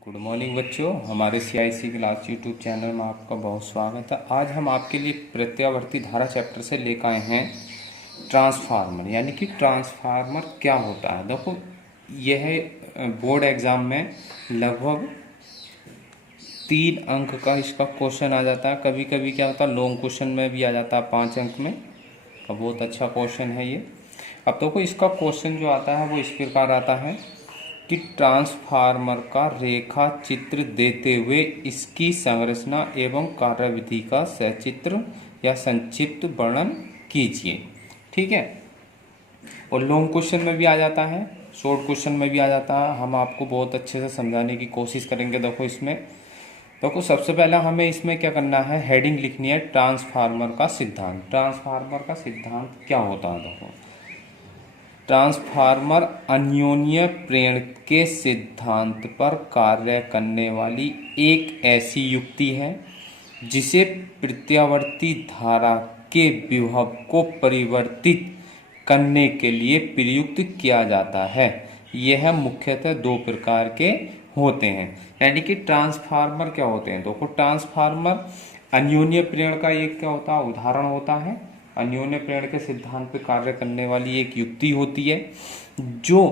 Good morning बच्चों, हमारे CIC class YouTube channel में आपका बहुत स्वागत है। आज हम आपके लिए प्रत्यावर्ती धारा चैप्टर से लेकर आए हैं ट्रांसफार्मर, यानी कि ट्रांसफार्मर क्या होता है। देखो, यह बोर्ड एग्ज़ाम में लगभग 3 अंक का इसका क्वेश्चन आ जाता है। कभी कभी क्या होता है, लॉन्ग क्वेश्चन में भी आ जाता है 5 अंक में। अब बहुत अच्छा क्वेश्चन है ये। अब देखो, इसका क्वेश्चन जो आता है वो इस प्रकार आता है कि ट्रांसफार्मर का रेखा चित्र देते हुए इसकी संरचना एवं कार्यविधि का सचित्र या संक्षिप्त वर्णन कीजिए। ठीक है, और लॉन्ग क्वेश्चन में भी आ जाता है, शॉर्ट क्वेश्चन में भी आ जाता है। हम आपको बहुत अच्छे से समझाने की कोशिश करेंगे। देखो सबसे पहले हमें इसमें क्या करना है, हेडिंग लिखनी है ट्रांसफार्मर का सिद्धांत। ट्रांसफार्मर का सिद्धांत क्या होता है? देखो, ट्रांसफार्मर अन्योन्य प्रेरण के सिद्धांत पर कार्य करने वाली एक ऐसी युक्ति है जिसे प्रत्यावर्ती धारा के विभव को परिवर्तित करने के लिए प्रयुक्त किया जाता है। यह मुख्यतः 2 प्रकार के होते हैं। यानी कि ट्रांसफार्मर क्या होते हैं? देखो, ट्रांसफार्मर अन्योन्य प्रेरण का एक क्या होता है, उदाहरण होता है। अन्योन्य प्रेरण के सिद्धांत पर कार्य करने वाली एक युक्ति होती है जो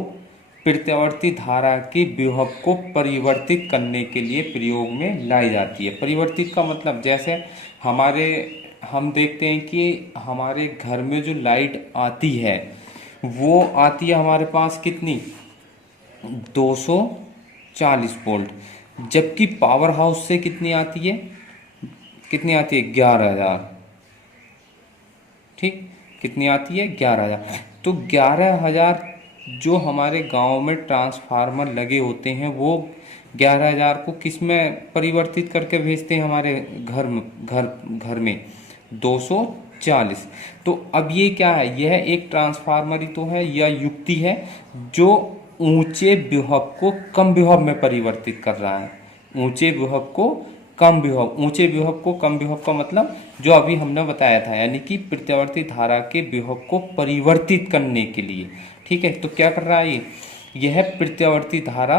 प्रत्यावर्ती धारा के विभव को परिवर्तित करने के लिए प्रयोग में लाई जाती है। परिवर्तित का मतलब, जैसे हम देखते हैं कि हमारे घर में जो लाइट आती है वो आती है हमारे पास कितनी, 240 वोल्ट, जबकि पावर हाउस से कितनी आती है 11,000। ठीक, कितनी आती है 11,000। तो 11,000 जो हमारे गांव में ट्रांसफार्मर लगे होते हैं वो 11,000 को किस में परिवर्तित करके भेजते हैं? हमारे घर में 240। तो अब ये क्या है, यह एक ट्रांसफार्मर ही तो है या युक्ति है जो ऊंचे विभव को कम विभव में परिवर्तित कर रहा है। ऊंचे विभव को कम विभव का मतलब जो अभी हमने बताया था, यानी कि प्रत्यावर्ती धारा के विभव को परिवर्तित करने के लिए। ठीक है, तो क्या कर रहा है यह प्रत्यावर्ती धारा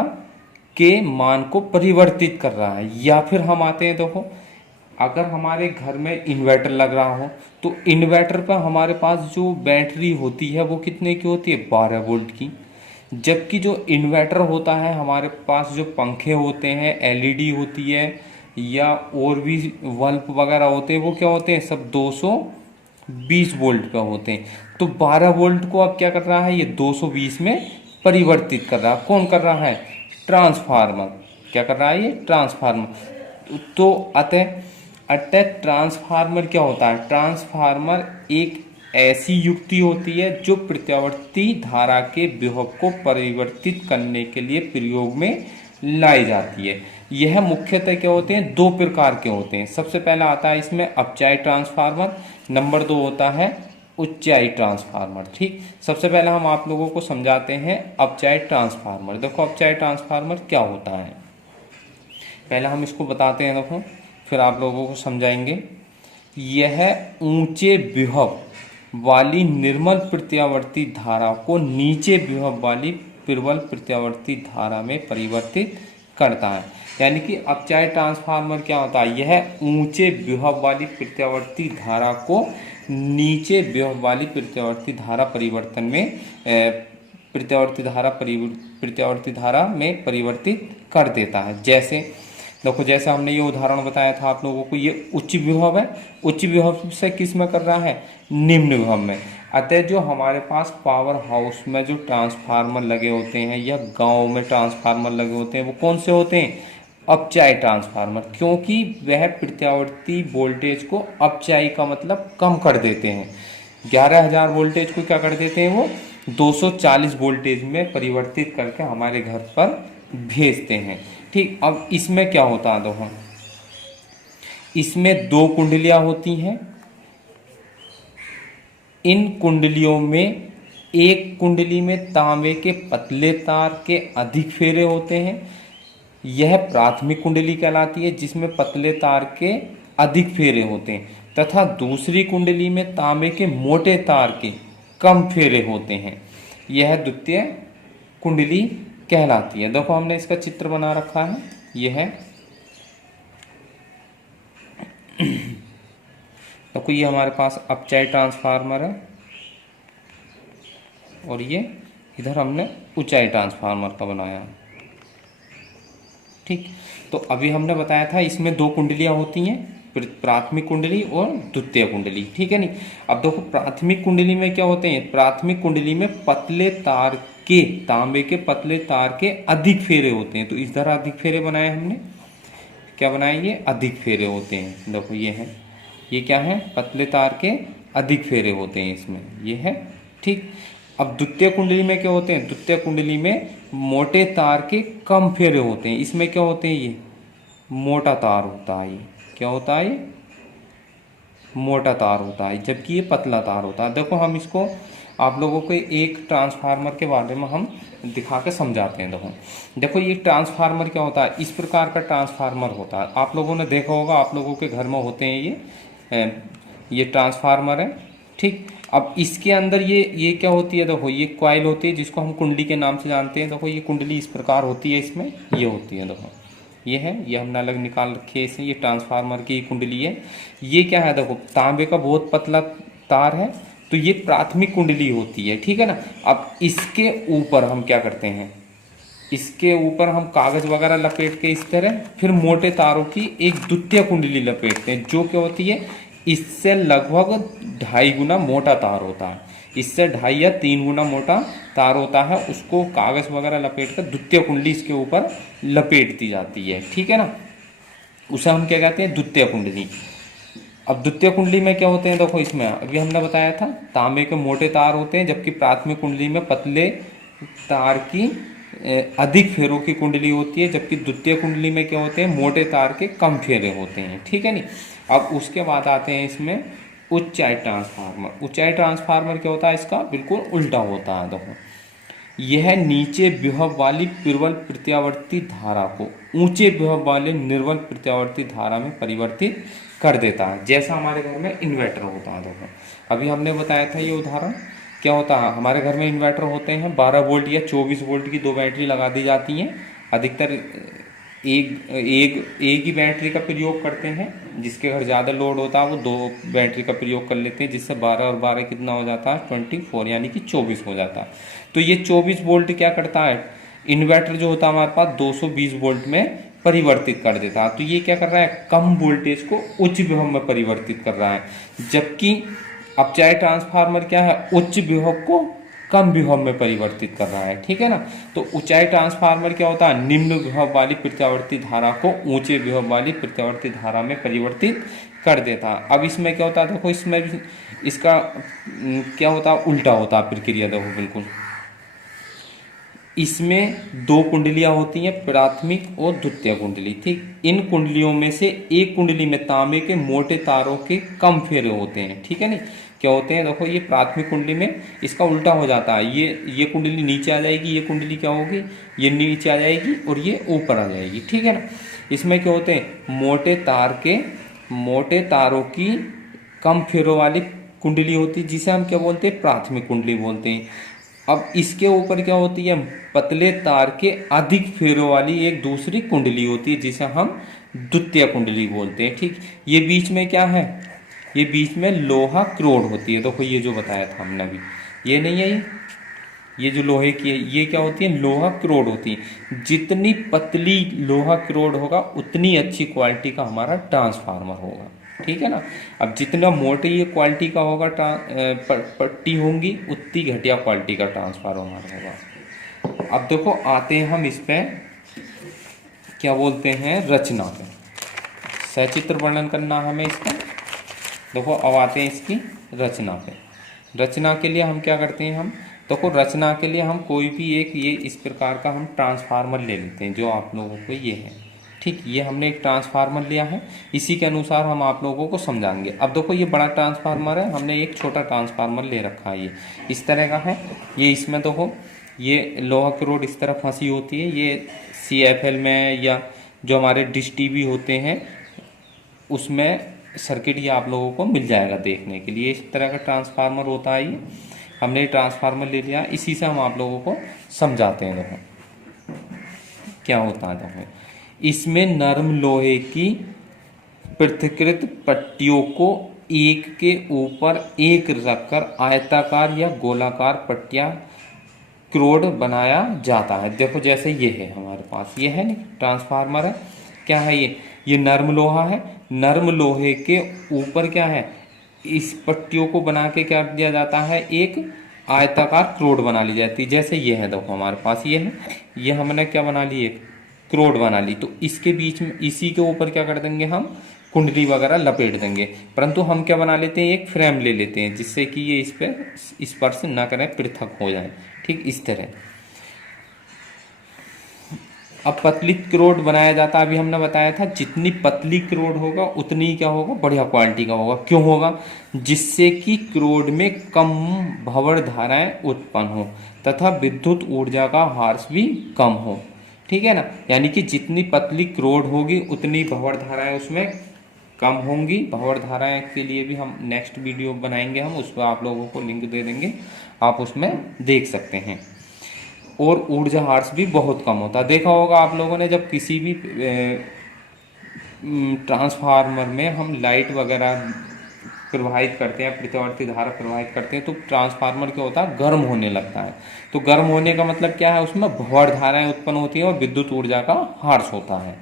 के मान को परिवर्तित कर रहा है। या फिर हम आते हैं, देखो, अगर हमारे घर में इन्वर्टर लग रहा हो तो इन्वर्टर पर हमारे पास जो बैटरी होती है वो कितने की होती है, 12 वोल्ट की। जबकि जो इन्वर्टर होता है, हमारे पास जो पंखे होते हैं, LED होती है या और भी बल्ब वगैरह होते हैं, वो क्या होते हैं, सब 220 वोल्ट का होते हैं। तो 12 वोल्ट को अब क्या कर रहा है, ये 220 में परिवर्तित कर रहा है। कौन कर रहा है? ट्रांसफार्मर। क्या कर रहा है ये? ट्रांसफार्मर। तो अतः ट्रांसफार्मर क्या होता है? ट्रांसफार्मर एक ऐसी युक्ति होती है जो प्रत्यावर्ती धारा के विभव को परिवर्तित करने के लिए प्रयोग में लाई जाती है। यह मुख्यतः क्या होते हैं, 2 प्रकार के होते हैं। सबसे पहला आता है इसमें अपचायी ट्रांसफार्मर, नंबर 2 होता है उच्चाई ट्रांसफार्मर। ठीक, सबसे पहले हम आप लोगों को समझाते हैं अपचायी ट्रांसफार्मर। देखो, अपचायी ट्रांसफार्मर क्या होता है, पहले हम इसको बताते हैं, देखो, फिर आप लोगों को समझाएंगे। यह ऊंचे विभव वाली निर्मल प्रत्यावर्ती धारा को नीचे विभव वाली प्रबल प्रत्यावर्ती धारा में परिवर्तित करता है। यानी कि अपचायी ट्रांसफार्मर क्या होता है, यह ऊंचे विभव वाली प्रत्यावर्ती धारा को नीचे विभव वाली प्रत्यावर्ती धारा परिवर्तन में प्रत्यावर्ती धारा में परिवर्तित कर देता है। जैसे देखो, जैसे हमने ये उदाहरण बताया था आप लोगों को, ये उच्च विभव है, उच्च विभव से किस में कर रहा है, निम्न विभव में। अतः जो हमारे पास पावर हाउस में जो ट्रांसफार्मर लगे होते हैं या गांव में ट्रांसफार्मर लगे होते हैं वो कौन से होते हैं, अपचायी ट्रांसफार्मर, क्योंकि वह प्रत्यावर्ती वोल्टेज को, अपचायी का मतलब कम कर देते हैं। 11,000 वोल्टेज को क्या कर देते हैं, वो 240 वोल्टेज में परिवर्तित करके हमारे घर पर भेजते हैं। ठीक, अब इसमें क्या होता है, देखो, इसमें 2 कुंडलियां होती हैं। इन कुंडलियों में एक कुंडली में तांबे के पतले तार के अधिक फेरे होते हैं, यह प्राथमिक कुंडली कहलाती है जिसमें पतले तार के अधिक फेरे होते हैं, तथा दूसरी कुंडली में तांबे के मोटे तार के कम फेरे होते हैं, यह द्वितीय कुंडली कहलाती है। देखो, हमने इसका चित्र बना रखा है। ये है देखो ये हमारे पास अपचाई ट्रांसफार्मर है और ये इधर हमने ऊंचाई ट्रांसफार्मर का बनाया। ठीक, तो अभी हमने बताया था इसमें दो कुंडलियां होती हैं, प्राथमिक कुंडली और द्वितीय कुंडली। ठीक है नहीं, अब देखो प्राथमिक कुंडली में क्या होते हैं, प्राथमिक कुंडली में पतले तार के, तांबे के पतले तार के अधिक फेरे होते हैं। तो इस तरह अधिक फेरे बनाए हमने, क्या बनाए, ये अधिक फेरे होते हैं। देखो ये है, ये क्या है, पतले तार के अधिक फेरे होते हैं इसमें, ये है। ठीक, अब द्वितीय कुंडली में क्या होते हैं, द्वितीय कुंडली में मोटे तार के कम फेरे होते हैं। इसमें क्या होते हैं, ये मोटा तार होता है, ये क्या होता है, ये मोटा तार होता है, जबकि ये पतला तार होता है। देखो हम इसको आप लोगों को एक ट्रांसफार्मर के बारे में हम दिखा के समझाते हैं। देखो ये ट्रांसफार्मर क्या होता है, इस प्रकार का ट्रांसफार्मर होता है। आप लोगों ने देखा होगा, आप लोगों के घर में होते हैं ये ट्रांसफार्मर है। ठीक, अब इसके अंदर ये क्या होती है, देखो ये कॉइल होती है जिसको हम कुंडली के नाम से जानते हैं। देखो ये कुंडली इस प्रकार होती है, इसमें ये होती है, देखो ये है, ये हमने अलग निकाल रखे हैं इसे, ये ट्रांसफार्मर की कुंडली है। ये क्या है, देखो तांबे का बहुत पतला तार है, तो ये प्राथमिक कुंडली होती है। ठीक है ना, अब इसके ऊपर हम क्या करते हैं, इसके ऊपर हम कागज वगैरह लपेट के इस तरह फिर मोटे तारों की एक द्वितीय कुंडली लपेटते हैं, जो क्या होती है, इससे लगभग 2.5 गुना मोटा तार होता है, इससे 2.5 या 3 गुना मोटा तार होता है। उसको कागज वगैरह लपेट कर द्वितीय कुंडली इसके ऊपर लपेट दी जाती है। ठीक है ना, उसे हम क्या कहते हैं, द्वितीय कुंडली। अब द्वितीय कुंडली में क्या होते हैं, देखो इसमें अभी हमने बताया था तांबे के मोटे तार होते हैं, जबकि प्राथमिक कुंडली में पतले तार की अधिक फेरों की कुंडली होती है, जबकि द्वितीय कुंडली में क्या होते हैं, मोटे तार के कम फेरे होते हैं। ठीक है नहीं, अब उसके बाद आते हैं इसमें ऊंचाई ट्रांसफार्मर। ऊंचाई ट्रांसफार्मर क्या होता है, इसका बिल्कुल उल्टा होता है। देखो यह नीचे विभव वाली प्रबल प्रत्यावर्ती धारा को ऊंचे विभव वाले निर्बल प्रत्यावर्ती धारा में परिवर्तित कर देता है, जैसा हमारे घर में इन्वर्टर होता है। देखो अभी हमने बताया था ये उदाहरण, क्या होता है, हमारे घर में इन्वर्टर होते हैं, 12 वोल्ट या 24 वोल्ट की 2 बैटरी लगा दी जाती हैं। अधिकतर एक ही बैटरी का प्रयोग करते हैं, जिसके घर ज़्यादा लोड होता है वो 2 बैटरी का प्रयोग कर लेते हैं, जिससे 12 और 12 कितना हो जाता है, 24 यानी कि 24 हो जाता है। तो ये 24 वोल्ट क्या करता है, इन्वर्टर जो होता है हमारे पास 220 वोल्ट में परिवर्तित कर देता है। तो ये क्या कर रहा है, कम वोल्टेज को उच्च विभव में परिवर्तित कर रहा है, जबकि अपचाई ट्रांसफार्मर क्या है, उच्च विभव को कम विभव में परिवर्तित कर रहा है। ठीक है ना, तो ऊंचाई ट्रांसफार्मर क्या होता है, निम्न विभव वाली प्रत्यावर्ती धारा को ऊंचे विभव वाली प्रत्यावर्ती धारा में परिवर्तित कर देता है। अब इसमें क्या होता है, देखो इसमें भी इसका क्या होता है, उल्टा होता है प्रक्रिया। देखो बिल्कुल इसमें 2 कुंडलियां होती हैं, प्राथमिक और द्वितीय कुंडली। ठीक, इन कुंडलियों में से एक कुंडली में तांबे के मोटे तारों के कम फेरे होते हैं। ठीक है नहीं, क्या होते हैं, देखो ये प्राथमिक कुंडली में इसका उल्टा हो जाता है, ये कुंडली नीचे आ जाएगी, ये कुंडली क्या होगी, ये नीचे आ जाएगी और ये ऊपर आ जाएगी। ठीक है ना, इसमें क्या होते हैं, मोटे तारों की कम फेरों वाली कुंडली होती है, जिसे हम क्या बोलते हैं, प्राथमिक कुंडली बोलते हैं। अब इसके ऊपर क्या होती है, पतले तार के अधिक फेरों वाली एक दूसरी कुंडली होती है, जिसे हम द्वितीय कुंडली बोलते हैं। ठीक, ये बीच में क्या है, ये बीच में लोहा क्रोड होती है। देखो ये जो बताया था हमने अभी, ये नहीं है, ये जो लोहे की है, ये क्या होती है, लोहा क्रोड होती है। जितनी पतली लोहा क्रोड होगा उतनी अच्छी क्वालिटी का हमारा ट्रांसफार्मर होगा। ठीक है ना, अब जितना मोटी ये क्वालिटी का होगा पट्टी होंगी, उतनी घटिया क्वालिटी का ट्रांसफार्मर होगा। अब देखो आते हैं हम इस पे क्या बोलते हैं, रचना पे, सचित्र वर्णन करना हमें इसका। देखो अब आते हैं इसकी रचना पे। रचना के लिए हम क्या करते हैं, हम देखो रचना के लिए हम कोई भी एक ये इस प्रकार का हम ट्रांसफार्मर ले लेते हैं, जो आप लोगों को ये है। ठीक, ये हमने एक ट्रांसफार्मर लिया है, इसी के अनुसार हम आप लोगों को समझाएंगे। अब देखो ये बड़ा ट्रांसफार्मर है, हमने एक छोटा ट्रांसफार्मर ले रखा है, ये इस तरह का है। ये इसमें देखो ये लोहा की रोड इस तरह फंसी होती है, ये CFL में या जो हमारे डिश टीवी होते हैं उसमें सर्किट ये आप लोगों को मिल जाएगा देखने के लिए। इस तरह का ट्रांसफार्मर होता है ये, हमने ट्रांसफार्मर ले लिया, इसी से हम आप लोगों को समझाते हैं। देखो क्या होता है, देखो इसमें नरम लोहे की पृथक्कृत पट्टियों को एक के ऊपर एक रखकर आयताकार या गोलाकार पट्टियां क्रोड बनाया जाता है। देखो जैसे ये है हमारे पास, ये है ना ट्रांसफार्मर है, क्या है ये नर्म लोहा है। नर्म लोहे के ऊपर क्या है, इस पट्टियों को बना के क्या दिया जाता है, एक आयताकार क्रोड बना ली जाती है। जैसे ये है, देखो हमारे पास ये है, ये हमने क्या बना ली, एक क्रोड बना ली। तो इसके बीच में, इसी के ऊपर क्या कर देंगे हम, कुंडली वगैरह लपेट देंगे। परंतु हम क्या बना लेते हैं, एक फ्रेम ले लेते हैं जिससे कि ये इस पर स्पर्श ना करें, पृथक हो जाए। ठीक इस तरह। अब पतली क्रोड बनाया जाता है, अभी हमने बताया था जितनी पतली क्रोड होगा उतनी क्या होगा, बढ़िया क्वालिटी का होगा। क्यों होगा, जिससे कि क्रोड में कम भंवर धाराएं उत्पन्न हो तथा विद्युत ऊर्जा का ह्रास भी कम हो। ठीक है ना, यानी कि जितनी पतली क्रोड होगी उतनी भंवर धाराएं उसमें कम होंगी। भंवर धाराएं के लिए भी हम नेक्स्ट वीडियो बनाएंगे, हम उस पर आप लोगों को लिंक दे देंगे, आप उसमें देख सकते हैं। और ऊर्जा ह्रास भी बहुत कम होता है। देखा होगा आप लोगों ने, जब किसी भी ट्रांसफार्मर में हम लाइट वगैरह प्रवाहित करते हैं, प्रतिवर्ती धारा प्रवाहित करते हैं, तो ट्रांसफार्मर क्या होता है, गर्म होने लगता है। तो गर्म होने का मतलब क्या है, उसमें भंवर धाराएं उत्पन्न होती हैं और विद्युत ऊर्जा का ह्रास होता है।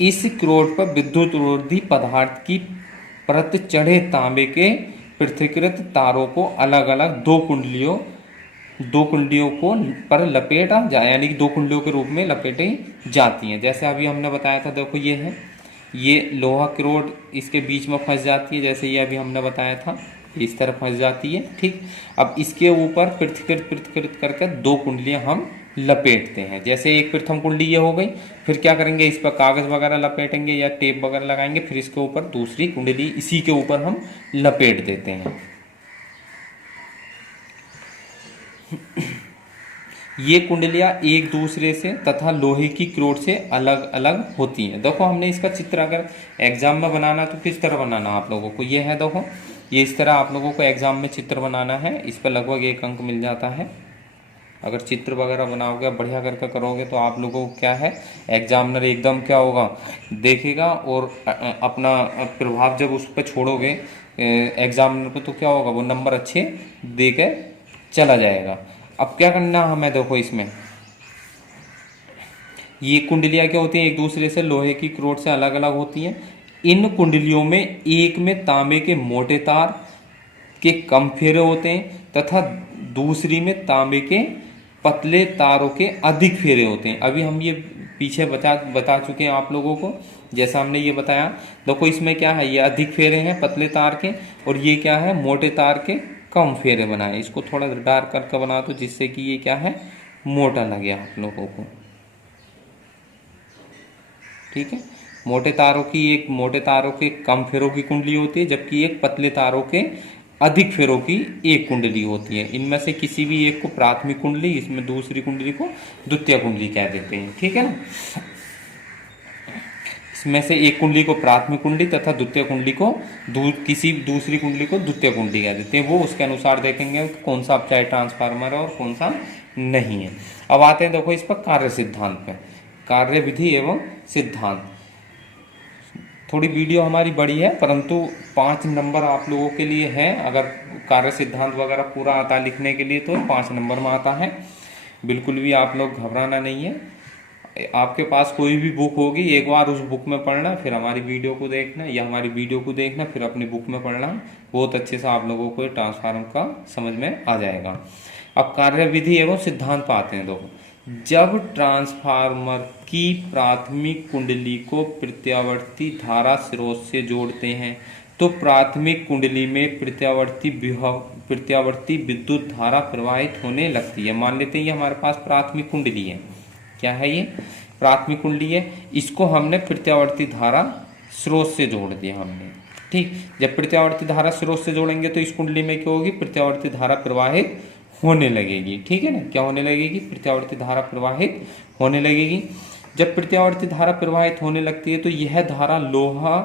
इस क्रोड पर विद्युत रोधी पदार्थ की परत चढ़े तांबे के पृथक्कृत तारों को अलग अलग दो कुंडलियों को पर लपेटा जाए, यानी कि दो कुंडलियों के रूप में लपेटी जाती हैं। जैसे अभी हमने बताया था, देखो ये है, ये लोहा क्रोड इसके बीच में फंस जाती है, जैसे ये अभी हमने बताया था, इस तरह फंस जाती है। ठीक, अब इसके ऊपर पृथक्कृत करके दो कुंडलियां हम लपेटते हैं। जैसे एक प्रथम कुंडली ये हो गई, फिर क्या करेंगे, इस पर कागज वगैरह लपेटेंगे या टेप वगैरह लगाएंगे, फिर इसके ऊपर दूसरी कुंडली इसी के ऊपर हम लपेट देते हैं। ये कुंडलियां एक दूसरे से तथा लोहे की क्रोड से अलग अलग होती हैं। देखो हमने इसका चित्र अगर एग्जाम में बनाना तो किस तरह बनाना आप लोगों को, ये है देखो, ये इस तरह आप लोगों को एग्जाम में चित्र बनाना है। इस पर लगभग 1 अंक मिल जाता है। अगर चित्र वगैरह बनाओगे, बढ़िया करके करोगे, तो आप लोगों को क्या है, एग्जामिनर एकदम क्या होगा, देखेगा और अपना प्रभाव जब उस पर छोड़ोगे एग्जामिनर पे, तो क्या होगा, वो नंबर अच्छे दे के चला जाएगा। अब क्या करना हमें, देखो इसमें ये कुंडलियां क्या होती हैं, एक दूसरे से लोहे की क्रोड से अलग अलग होती हैं। इन कुंडलियों में एक में तांबे के मोटे तार के कम फेरे होते हैं तथा दूसरी में तांबे के पतले तारों के अधिक फेरे होते हैं। अभी हम ये पीछे बता चुके हैं आप लोगों को, जैसा हमने ये बताया। देखो इसमें क्या है, ये अधिक फेरे हैं पतले तार के, और ये क्या है, मोटे तार के कम फेरे बनाए। इसको थोड़ा डार्क करके बना दो जिससे कि ये क्या है, मोटा लगे आप लोगों को। ठीक है, मोटे तारों के कम फेरों की कुंडली होती है, जबकि एक पतले तारों के अधिक फेरों की एक कुंडली होती है। इनमें से किसी भी एक को प्राथमिक कुंडली, इसमें दूसरी कुंडली को द्वितीय कुंडली कह देते हैं। ठीक है ना, इसमें से एक कुंडली को प्राथमिक कुंडली तथा द्वितीय कुंडली को किसी दूसरी कुंडली को द्वितीय कुंडली कह देते हैं। वो उसके अनुसार देखेंगे कौन सा अपचायी ट्रांसफार्मर है और कौन सा नहीं है। अब आते हैं देखो इस पर कार्य सिद्धांत पे, कार्य विधि एवं सिद्धांत। थोड़ी वीडियो हमारी बड़ी है, परंतु 5 नंबर आप लोगों के लिए है। अगर कार्य सिद्धांत वगैरह पूरा आता है लिखने के लिए तो 5 नंबर में आता है। बिल्कुल भी आप लोग घबराना नहीं है। आपके पास कोई भी बुक होगी, एक बार उस बुक में पढ़ना, फिर हमारी वीडियो को देखना, या हमारी वीडियो को देखना फिर अपनी बुक में पढ़ना, बहुत अच्छे से आप लोगों को ट्रांसफार्मर का समझ में आ जाएगा। अब कार्य विधि एवं सिद्धांत पाते हैं। देखो, जब ट्रांसफार्मर की प्राथमिक कुंडली को प्रत्यावर्ती धारा स्रोत से जोड़ते हैं तो प्राथमिक कुंडली में प्रत्यावर्ती विद्युत धारा प्रवाहित होने लगती है। मान लेते हैं ये हमारे पास प्राथमिक कुंडली है। क्या है ये, प्राथमिक कुंडली है। इसको हमने प्रत्यावर्ती धारा स्रोत से जोड़ दिया हमने। ठीक, जब प्रत्यावर्ती धारा स्रोत से जोड़ेंगे तो इस कुंडली में क्या होगी, प्रत्यावर्ती धारा प्रवाहित होने लगेगी। ठीक है ना, क्या होने लगेगी, प्रत्यावर्ती धारा प्रवाहित होने लगेगी। जब प्रत्यावर्ती धारा प्रवाहित होने लगती है तो यह धारा लोहा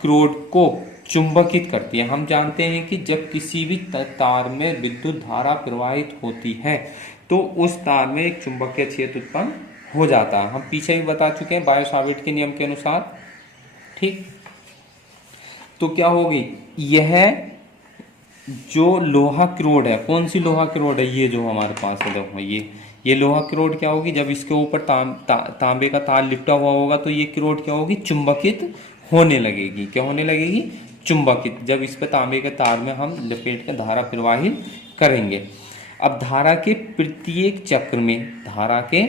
क्रोड को चुंबकित करती है। हम जानते हैं कि जब किसी भी तार में विद्युत धारा प्रवाहित होती है तो उस तार में एक चुंबकीय क्षेत्र उत्पन्न हो जाता है। हम पीछे भी बता चुके हैं बायो सावर्ट के नियम के अनुसार। ठीक, तो क्या होगी, यह जो लोहा की रोड है, कौन सी लोहा की रोड है, ये जो हमारे पास है देखो, ये लोहा की रोड क्या होगी, जब इसके ऊपर तांबे का तार लिपटा हुआ होगा तो ये की रोड क्या होगी, चुंबकित होने लगेगी। क्या होने लगेगी, चुंबकित। जब इस पे तांबे के तार में हम लपेट के धारा प्रवाहित करेंगे। अब धारा के प्रत्येक चक्र में, धारा के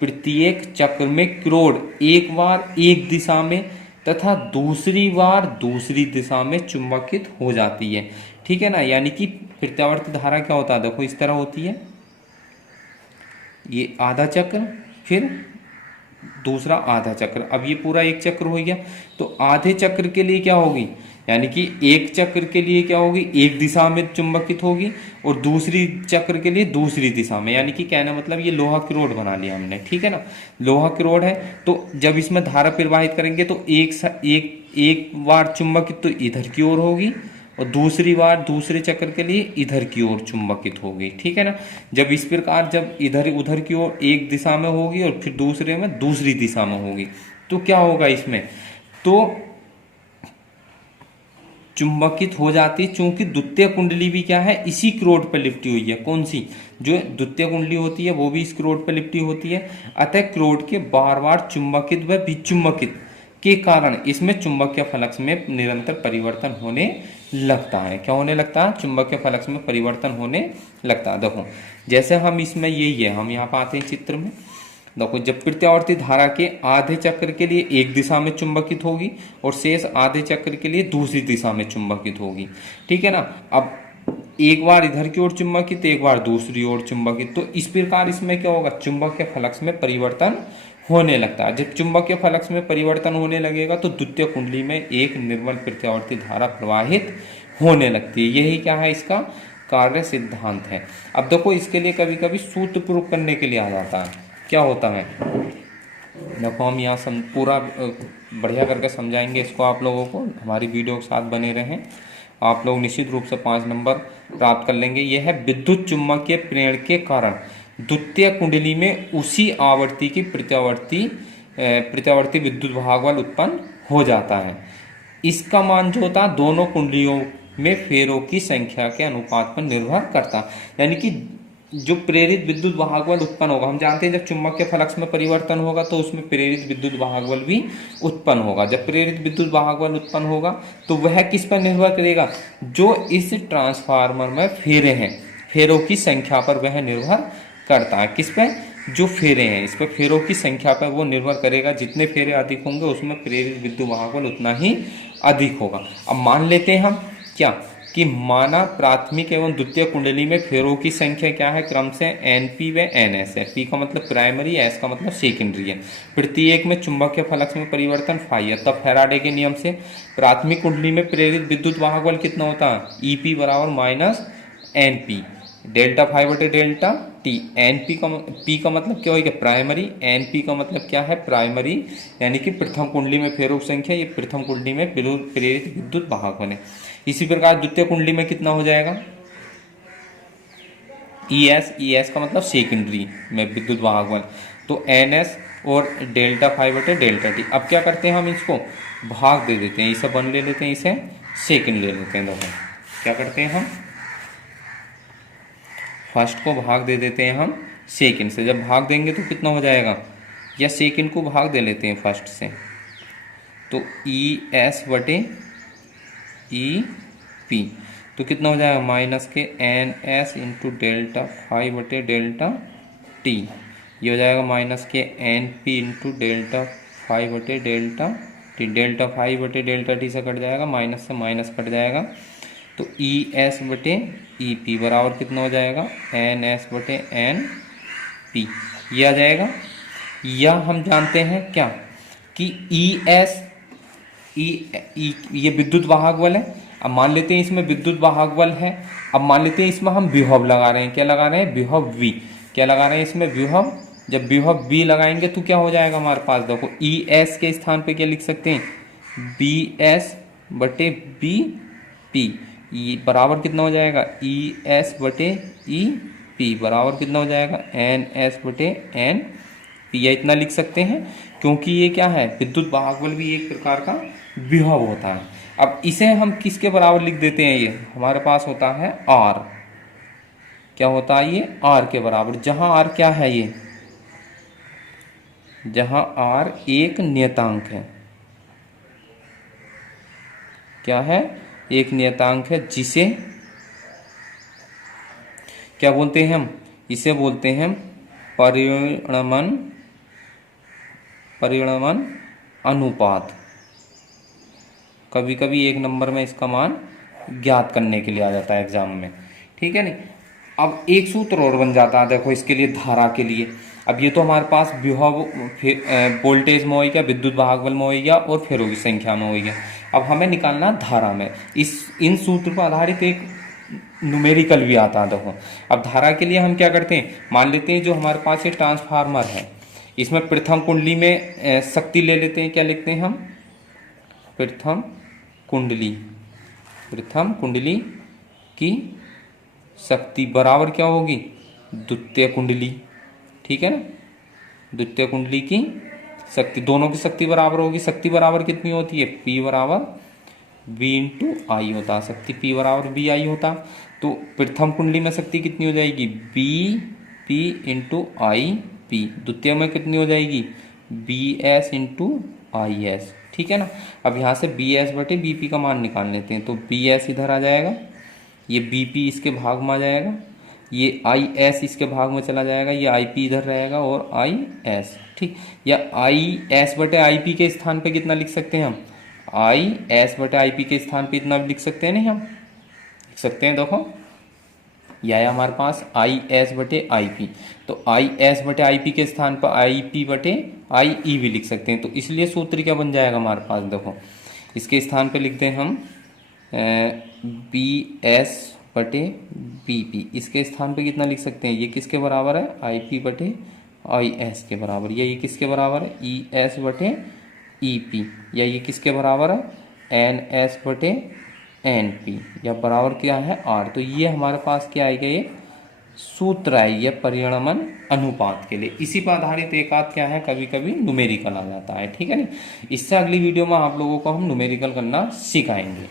प्रत्येक चक्र में क्रोड एक बार एक दिशा में तथा दूसरी बार दूसरी दिशा में चुंबकित हो जाती है। ठीक है ना, यानी कि प्रत्यावर्ती धारा क्या होता है, देखो इस तरह होती है, ये आधा चक्र, फिर दूसरा आधा चक्र। अब ये पूरा एक चक्र हो गया, तो आधे चक्र के लिए क्या होगी, यानी कि एक चक्र के लिए क्या होगी, एक दिशा में चुंबकित होगी और दूसरी चक्र के लिए दूसरी दिशा में। यानी कि कहना मतलब ये लोहा की रोड बना लिया हमने। ठीक है ना, लोहा की रोड है, तो जब इसमें धारा प्रवाहित करेंगे तो एक बार चुंबकित तो इधर की ओर होगी और दूसरी बार दूसरे चक्र के लिए इधर की ओर चुंबकित होगी। ठीक है ना, जब इस प्रकार जब इधर उधर की ओर एक दिशा में होगी और फिर दूसरे में दूसरी दिशा में होगी, तो क्या होगा इसमें, तो चुंबकित हो जाती है। चूंकि द्वितीय कुंडली भी क्या है, इसी क्रोड पर लिपटी हुई है। कौन सी, जो द्वितीय कुंडली होती है वो भी इस क्रोड पर लिपटी होती है। अतः क्रोड के बार बार चुंबकित व विचुंबकित के कारण इसमें चुंबकीय फ्लक्स में निरंतर परिवर्तन होने लगता है। क्या होने लगता है, चुंबकीय फ्लक्स में परिवर्तन होने लगता है। देखो जैसे हम इसमें यही है, हम यहाँ पर आते हैं चित्र में, देखो जब प्रत्यावर्ती धारा के आधे चक्र के लिए एक दिशा में चुंबकित होगी और शेष आधे चक्र के लिए दूसरी दिशा में चुंबकित होगी। ठीक है ना, अब एक बार इधर की ओर चुंबकित, एक बार दूसरी ओर चुंबकित, तो इस प्रकार इसमें क्या होगा, चुंबकीय फ्लक्स में परिवर्तन होने लगता है। जब चुंबकीय फ्लक्स में परिवर्तन होने लगेगा तो द्वितीय कुंडली में एक निर्मल प्रत्यावर्ती धारा प्रवाहित होने लगती है। यही क्या है, इसका कार्य सिद्धांत है। अब देखो इसके लिए कभी कभी सूत्र प्रूव करने के लिए आ जाता है। क्या होता है, देखो हम यहाँ पूरा बढ़िया करके समझाएंगे इसको आप लोगों को, हमारी वीडियो के साथ बने रहें। आप लोग निश्चित रूप से 5 नंबर प्राप्त कर लेंगे। यह है विद्युत चुम्बकीय प्रेरण के कारण द्वितीय कुंडली में उसी आवर्ती की प्रत्यावर्ती विद्युत भाग बल उत्पन्न हो जाता है। इसका मान जो होता है दोनों कुंडलियों में फेरों की संख्या के अनुपात पर निर्भर करता है। यानी कि जो प्रेरित विद्युत वाहक बल उत्पन्न होगा, हम जानते हैं जब चुंबकीय फ्लक्स में परिवर्तन होगा तो उसमें प्रेरित विद्युत वाहक बल भी उत्पन्न होगा। जब प्रेरित विद्युत वाहक बल उत्पन्न होगा तो वह किस पर निर्भर करेगा, जो इस ट्रांसफार्मर में फेरे हैं, फेरों की संख्या पर वह निर्भर करता है। किस पे, जो फेरे हैं इस पर फेरों की संख्या पर वो निर्भर करेगा। जितने फेरे अधिक होंगे उसमें प्रेरित विद्युत वाहक बल उतना ही अधिक होगा। अब मान लेते हैं हम क्या, कि माना प्राथमिक एवं द्वितीय कुंडली में फेरों की संख्या क्या है, क्रम से NP व NS है। P का मतलब प्राइमरी, S का मतलब सेकेंडरी है। प्रत्येक में चुंबकीय फ्लक्स में परिवर्तन फाई है। तब फैराडे के नियम से प्राथमिक कुंडली में प्रेरित विद्युत वाहक बल कितना होता है, EP बराबर माइनस NP, डेल्टा फाई बटे डेल्टा टी। P का मतलब क्या होगा, प्राइमरी, NP का मतलब क्या है, प्राइमरी यानी कि प्रथम कुंडली में फेरों की संख्या, ये प्रथम कुंडली में प्रेरित विद्युत वाहक बल है। इसी प्रकार द्वितीय कुंडली में कितना हो जाएगा, ES का मतलब सेकेंडरी में विद्युत वाहक बल, तो NS और डेल्टा फाई बटे डेल्टा टी। अब क्या करते हैं, हम इसको भाग दे देते हैं, इसे 1 ले लेते हैं, इसे सेकेंड ले लेते हैं। देखो क्या करते हैं, हम फर्स्ट को भाग दे देते हैं हम सेकेंड से। जब भाग देंगे तो कितना हो जाएगा, या सेकेंड को भाग दे लेते हैं फर्स्ट से, तो ES बटे EP तो कितना हो जाएगा, माइनस के NS इंटू डेल्टा फाई बटे डेल्टा टी। ये हो जाएगा माइनस के NP इंटू डेल्टा फाई बटे डेल्टा टी। डेल्टा फाई बटे डेल्टा टी से कट जाएगा, माइनस से माइनस कट जाएगा, तो ES बटे EP बराबर कितना हो जाएगा, NS बटे NP। ये आ जाएगा। या हम जानते हैं क्या, कि ये विद्युत वाहक बल है। अब मान लेते हैं इसमें विद्युत वाहक बल है। अब मान लेते हैं इसमें हम विभव लगा रहे हैं, क्या लगा रहे हैं, विभव V। क्या लगा रहे हैं इसमें, विभव। जब विभव V लगाएंगे तो क्या हो जाएगा हमारे पास, देखो ES के स्थान पे क्या लिख सकते हैं, BS बटे BP। ये बराबर कितना हो जाएगा, ES बटे EP बराबर कितना हो जाएगा, NS बटे NP। या इतना लिख सकते हैं, क्योंकि ये क्या है, विद्युत वाहक बल भी एक प्रकार का विभव होता है। अब इसे हम किसके बराबर लिख देते हैं, ये हमारे पास होता है आर। क्या होता है ये, आर के बराबर, जहां आर क्या है, ये जहां आर एक नियतांक है। क्या है, एक नियतांक है, जिसे क्या बोलते हैं हम, इसे बोलते हैं परिणमन अनुपात। कभी कभी एक नंबर में इसका मान ज्ञात करने के लिए आ जाता है एग्जाम में, ठीक है नहीं। अब एक सूत्र और बन जाता है, देखो इसके लिए, धारा के लिए। अब ये तो हमारे पास विभव वोल्टेज में हो गया, विद्युत वाहक बल में हो गया, और फेरों की संख्या में हो गया। अब हमें निकालना धारा में। इन सूत्र पर आधारित एक न्यूमेरिकल भी आता है, देखो। अब धारा के लिए हम क्या करते हैं, मान लेते हैं जो हमारे पास ये ट्रांसफार्मर है, इसमें प्रथम कुंडली में शक्ति ले लेते हैं। क्या लिखते हैं हम, प्रथम कुंडली की शक्ति बराबर क्या होगी, द्वितीय कुंडली, ठीक है ना। द्वितीय कुंडली की शक्ति, दोनों की शक्ति बराबर होगी। शक्ति बराबर कितनी होती है, P बराबर V इंटू आई होता, शक्ति P बराबर V आई होता। तो प्रथम कुंडली में शक्ति कितनी हो जाएगी, BP इंटू आई पी। द्वितीय में कितनी हो जाएगी, BS इंटू आई एस, ठीक है ना। अब यहाँ से BS बटे BP का मान निकाल लेते हैं। तो BS इधर आ जाएगा, ये BP इसके भाग में आ जाएगा, ये IS इसके भाग में चला जाएगा, ये IP इधर रहेगा, और IS, ठीक। या IS बटे IP के स्थान पे कितना लिख सकते हैं हम, IS बटे IP के स्थान पे इतना भी लिख सकते हैं, नहीं हम लिख सकते हैं। देखो यह है हमारे पास IS बटे IP, तो IS बटे IP के स्थान पर IP बटे IE भी लिख सकते हैं। तो इसलिए सूत्र क्या बन जाएगा हमारे पास, देखो इसके स्थान पे लिखते हैं हम BS बटे BP, इसके स्थान पे कितना लिख सकते हैं, ये किसके बराबर है, IP बटे IS के बराबर, या ये किसके बराबर है, ES बटे EP, या ये किसके बराबर है, NS बटे NP, या बराबर क्या है R। तो ये हमारे पास क्या आएगा, ये सूत्र है, ये परिणमन अनुपात के लिए। इसी पर आधारित एक आध क्या है, कभी कभी न्यूमेरिकल आ जाता है, ठीक है ना। इससे अगली वीडियो में आप लोगों को हम न्यूमेरिकल करना सिखाएंगे।